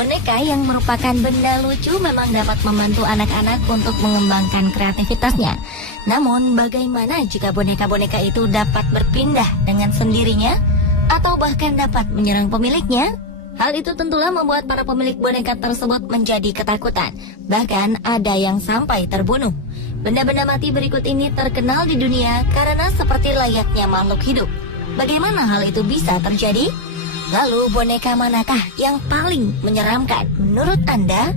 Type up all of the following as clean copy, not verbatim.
Boneka yang merupakan benda lucu memang dapat membantu anak-anak untuk mengembangkan kreativitasnya. Namun, bagaimana jika boneka-boneka itu dapat berpindah dengan sendirinya atau bahkan dapat menyerang pemiliknya? Hal itu tentulah membuat para pemilik boneka tersebut menjadi ketakutan. Bahkan ada yang sampai terbunuh. Benda-benda mati berikut ini terkenal di dunia karena seperti layaknya makhluk hidup. Bagaimana hal itu bisa terjadi? Lalu boneka manakah yang paling menyeramkan menurut Anda?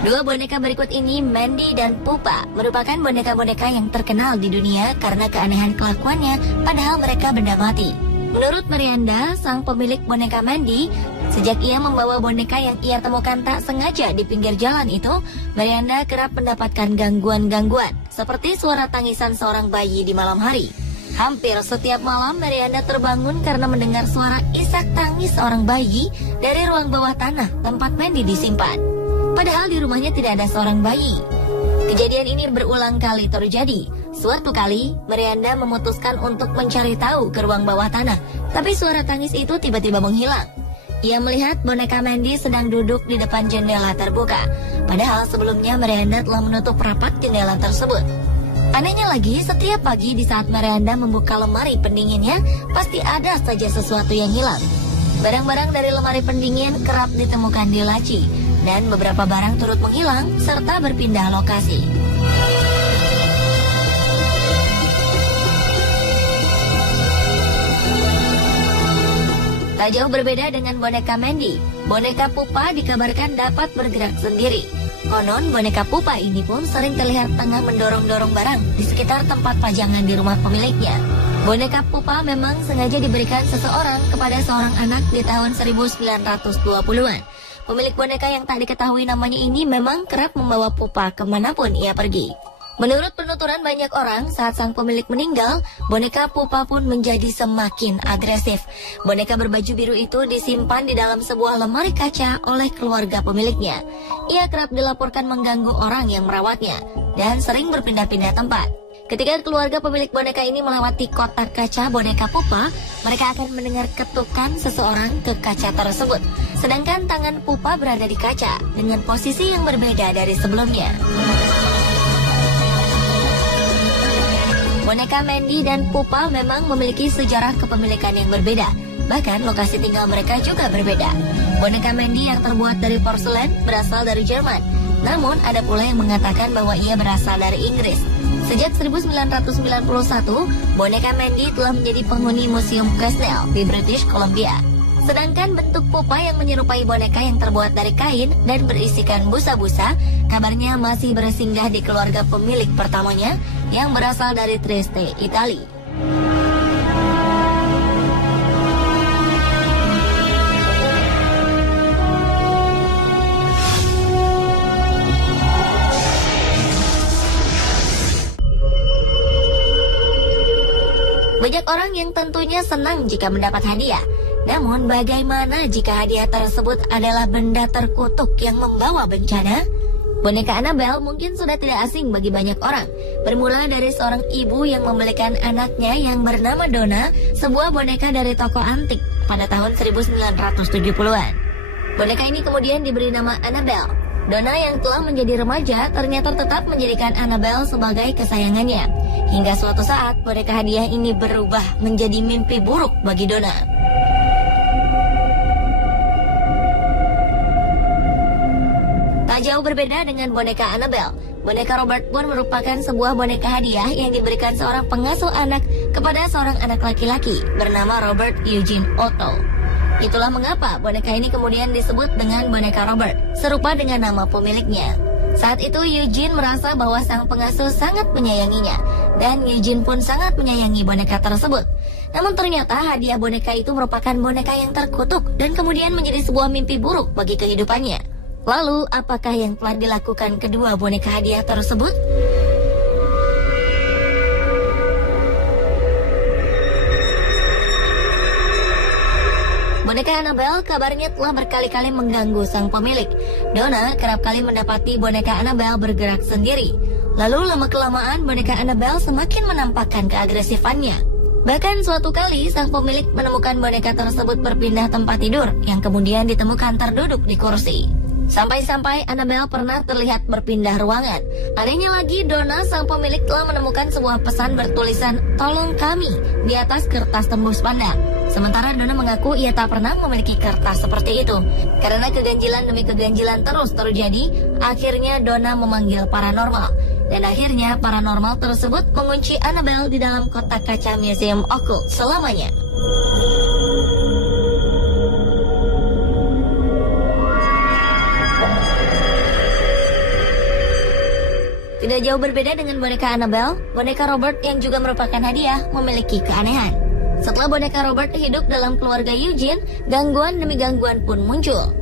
Dua boneka berikut ini, Mandy dan Pupa, merupakan boneka-boneka yang terkenal di dunia karena keanehan kelakuannya, padahal mereka benda mati. Menurut Miranda, sang pemilik boneka Mandy, sejak ia membawa boneka yang ia temukan tak sengaja di pinggir jalan itu, Miranda kerap mendapatkan gangguan-gangguan, seperti suara tangisan seorang bayi di malam hari. Hampir setiap malam, Miranda terbangun karena mendengar suara isak tangis seorang bayi dari ruang bawah tanah tempat Mandy disimpan. Padahal di rumahnya tidak ada seorang bayi. Kejadian ini berulang kali terjadi. Suatu kali, Miranda memutuskan untuk mencari tahu ke ruang bawah tanah, tapi suara tangis itu tiba-tiba menghilang. Ia melihat boneka Mandy sedang duduk di depan jendela terbuka, padahal sebelumnya Miranda telah menutup rapat jendela tersebut. Anehnya lagi, setiap pagi di saat Miranda membuka lemari pendinginnya, pasti ada saja sesuatu yang hilang. Barang-barang dari lemari pendingin kerap ditemukan di laci, dan beberapa barang turut menghilang serta berpindah lokasi. Tak jauh berbeda dengan boneka Mandy, boneka Pupa dikabarkan dapat bergerak sendiri. Konon boneka Pupa ini pun sering terlihat tengah mendorong-dorong barang di sekitar tempat pajangan di rumah pemiliknya. Boneka Pupa memang sengaja diberikan seseorang kepada seorang anak di tahun 1920-an. Pemilik boneka yang tak diketahui namanya ini memang kerap membawa Pupa kemanapun ia pergi. Menurut penuturan banyak orang, saat sang pemilik meninggal, boneka Pupa pun menjadi semakin agresif. Boneka berbaju biru itu disimpan di dalam sebuah lemari kaca oleh keluarga pemiliknya. Ia kerap dilaporkan mengganggu orang yang merawatnya dan sering berpindah-pindah tempat. Ketika keluarga pemilik boneka ini melewati kotak kaca boneka Pupa, mereka akan mendengar ketukan seseorang ke kaca tersebut. Sedangkan tangan Pupa berada di kaca dengan posisi yang berbeda dari sebelumnya. Boneka Mandy dan Pupa memang memiliki sejarah kepemilikan yang berbeda. Bahkan lokasi tinggal mereka juga berbeda. Boneka Mandy yang terbuat dari porselen berasal dari Jerman. Namun ada pula yang mengatakan bahwa ia berasal dari Inggris. Sejak 1991, boneka Mandy telah menjadi penghuni Museum Quesnel di British Columbia. Sedangkan bentuk Pupa yang menyerupai boneka yang terbuat dari kain dan berisikan busa-busa, kabarnya masih bersinggah di keluarga pemilik pertamanya yang berasal dari Trieste, Italia. Banyak orang yang tentunya senang jika mendapat hadiah. Namun bagaimana jika hadiah tersebut adalah benda terkutuk yang membawa bencana? Boneka Annabelle mungkin sudah tidak asing bagi banyak orang. Bermula dari seorang ibu yang membelikan anaknya yang bernama Donna sebuah boneka dari toko antik pada tahun 1970-an. Boneka ini kemudian diberi nama Annabelle. Donna yang telah menjadi remaja ternyata tetap menjadikan Annabelle sebagai kesayangannya. Hingga suatu saat boneka hadiah ini berubah menjadi mimpi buruk bagi Donna. Tak jauh berbeda dengan boneka Annabelle, boneka Robert pun merupakan sebuah boneka hadiah yang diberikan seorang pengasuh anak kepada seorang anak laki-laki bernama Robert Eugene Otto. Itulah mengapa boneka ini kemudian disebut dengan boneka Robert, serupa dengan nama pemiliknya. Saat itu Eugene merasa bahwa sang pengasuh sangat menyayanginya, dan Eugene pun sangat menyayangi boneka tersebut. Namun ternyata hadiah boneka itu merupakan boneka yang terkutuk dan kemudian menjadi sebuah mimpi buruk bagi kehidupannya. Lalu, apakah yang telah dilakukan kedua boneka hadiah tersebut? Boneka Annabelle kabarnya telah berkali-kali mengganggu sang pemilik. Donna kerap kali mendapati boneka Annabelle bergerak sendiri. Lalu lama-kelamaan boneka Annabelle semakin menampakkan keagresifannya. Bahkan suatu kali sang pemilik menemukan boneka tersebut berpindah tempat tidur yang kemudian ditemukan terduduk di kursi. Sampai-sampai Annabelle pernah terlihat berpindah ruangan. Anehnya lagi, Donna sang pemilik telah menemukan sebuah pesan bertulisan "Tolong kami" di atas kertas tembus pandang. Sementara Donna mengaku ia tak pernah memiliki kertas seperti itu. Karena keganjilan demi keganjilan terus terjadi, akhirnya Donna memanggil paranormal. Dan akhirnya paranormal tersebut mengunci Annabelle di dalam kotak kaca Museum Occult selamanya. Tidak jauh berbeda dengan boneka Annabelle, boneka Robert yang juga merupakan hadiah memiliki keanehan. Setelah boneka Robert hidup dalam keluarga Eugene, gangguan demi gangguan pun muncul.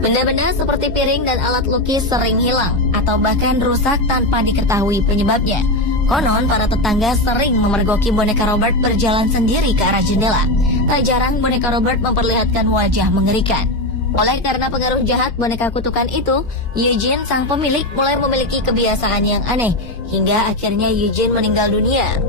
Benda-benda seperti piring dan alat lukis sering hilang atau bahkan rusak tanpa diketahui penyebabnya. Konon para tetangga sering memergoki boneka Robert berjalan sendiri ke arah jendela. Tak jarang boneka Robert memperlihatkan wajah mengerikan. Oleh karena pengaruh jahat boneka kutukan itu, Eugene sang pemilik mulai memiliki kebiasaan yang aneh, hingga akhirnya Eugene meninggal dunia.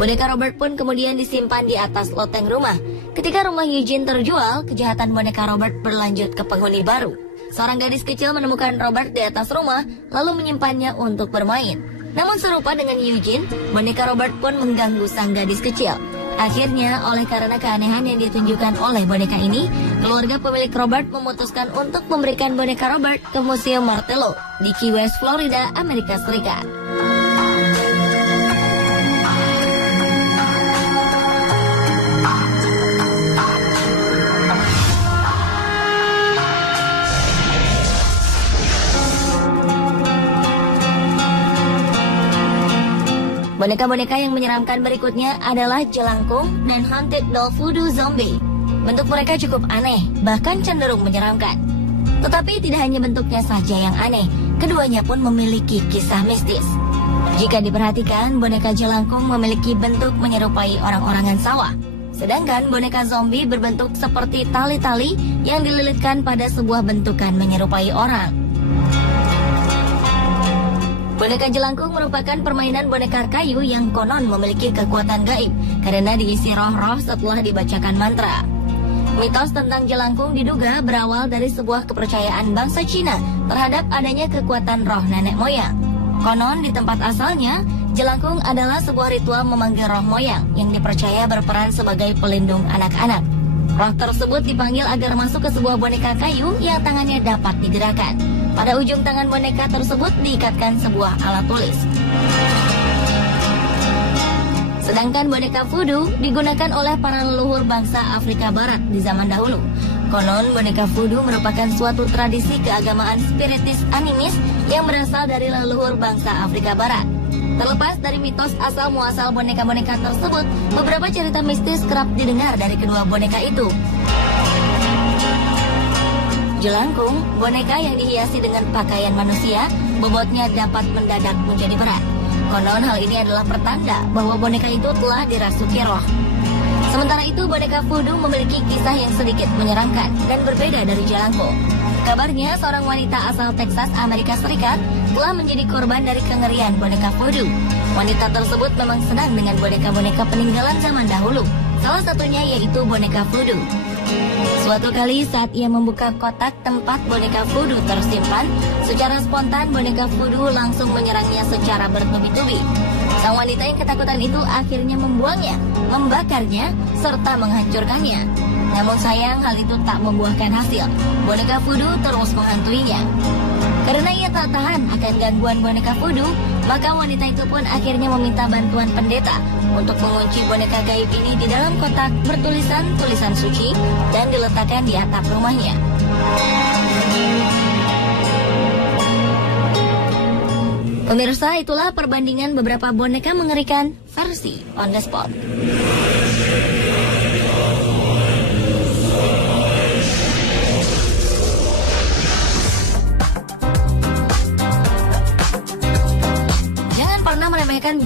Boneka Robert pun kemudian disimpan di atas loteng rumah. Ketika rumah Eugene terjual, kejahatan boneka Robert berlanjut ke penghuni baru. Seorang gadis kecil menemukan Robert di atas rumah, lalu menyimpannya untuk bermain. Namun serupa dengan Eugene, boneka Robert pun mengganggu sang gadis kecil. Akhirnya, oleh karena keanehan yang ditunjukkan oleh boneka ini, keluarga pemilik Robert memutuskan untuk memberikan boneka Robert ke Museum Martello di Key West, Florida, Amerika Serikat. Boneka-boneka yang menyeramkan berikutnya adalah jelangkung dan haunted doll voodoo zombie. Bentuk mereka cukup aneh, bahkan cenderung menyeramkan. Tetapi tidak hanya bentuknya saja yang aneh, keduanya pun memiliki kisah mistis. Jika diperhatikan, boneka jelangkung memiliki bentuk menyerupai orang-orangan sawah. Sedangkan boneka zombie berbentuk seperti tali-tali yang dililitkan pada sebuah bentukan menyerupai orang. Boneka jelangkung merupakan permainan boneka kayu yang konon memiliki kekuatan gaib karena diisi roh-roh setelah dibacakan mantra. Mitos tentang jelangkung diduga berawal dari sebuah kepercayaan bangsa Cina terhadap adanya kekuatan roh nenek moyang. Konon di tempat asalnya, jelangkung adalah sebuah ritual memanggil roh moyang yang dipercaya berperan sebagai pelindung anak-anak. Roh tersebut dipanggil agar masuk ke sebuah boneka kayu yang tangannya dapat digerakkan. Pada ujung tangan boneka tersebut diikatkan sebuah alat tulis. Sedangkan boneka voodoo digunakan oleh para leluhur bangsa Afrika Barat di zaman dahulu. Konon boneka voodoo merupakan suatu tradisi keagamaan spiritis animis yang berasal dari leluhur bangsa Afrika Barat. Terlepas dari mitos asal-muasal boneka-boneka tersebut, beberapa cerita mistis kerap didengar dari kedua boneka itu. Jelangkung, boneka yang dihiasi dengan pakaian manusia, bobotnya dapat mendadak menjadi berat. Konon hal ini adalah pertanda bahwa boneka itu telah dirasuki roh. Sementara itu, boneka voodoo memiliki kisah yang sedikit menyeramkan dan berbeda dari jelangkung. Kabarnya, seorang wanita asal Texas, Amerika Serikat, telah menjadi korban dari kengerian boneka voodoo. Wanita tersebut memang senang dengan boneka-boneka peninggalan zaman dahulu. Salah satunya yaitu boneka voodoo. Suatu kali saat ia membuka kotak tempat boneka voodoo tersimpan, secara spontan boneka voodoo langsung menyerangnya secara bertubi-tubi. Sang wanita yang ketakutan itu akhirnya membuangnya, membakarnya, serta menghancurkannya. Namun sayang hal itu tak membuahkan hasil. Boneka voodoo terus menghantuinya. Karena ia tak tahan akan gangguan boneka voodoo, maka wanita itu pun akhirnya meminta bantuan pendeta untuk mengunci boneka gaib ini di dalam kotak bertulisan tulisan suci dan diletakkan di atap rumahnya. Pemirsa, itulah perbandingan beberapa boneka mengerikan versi On The Spot. Jangan pernah meremehkan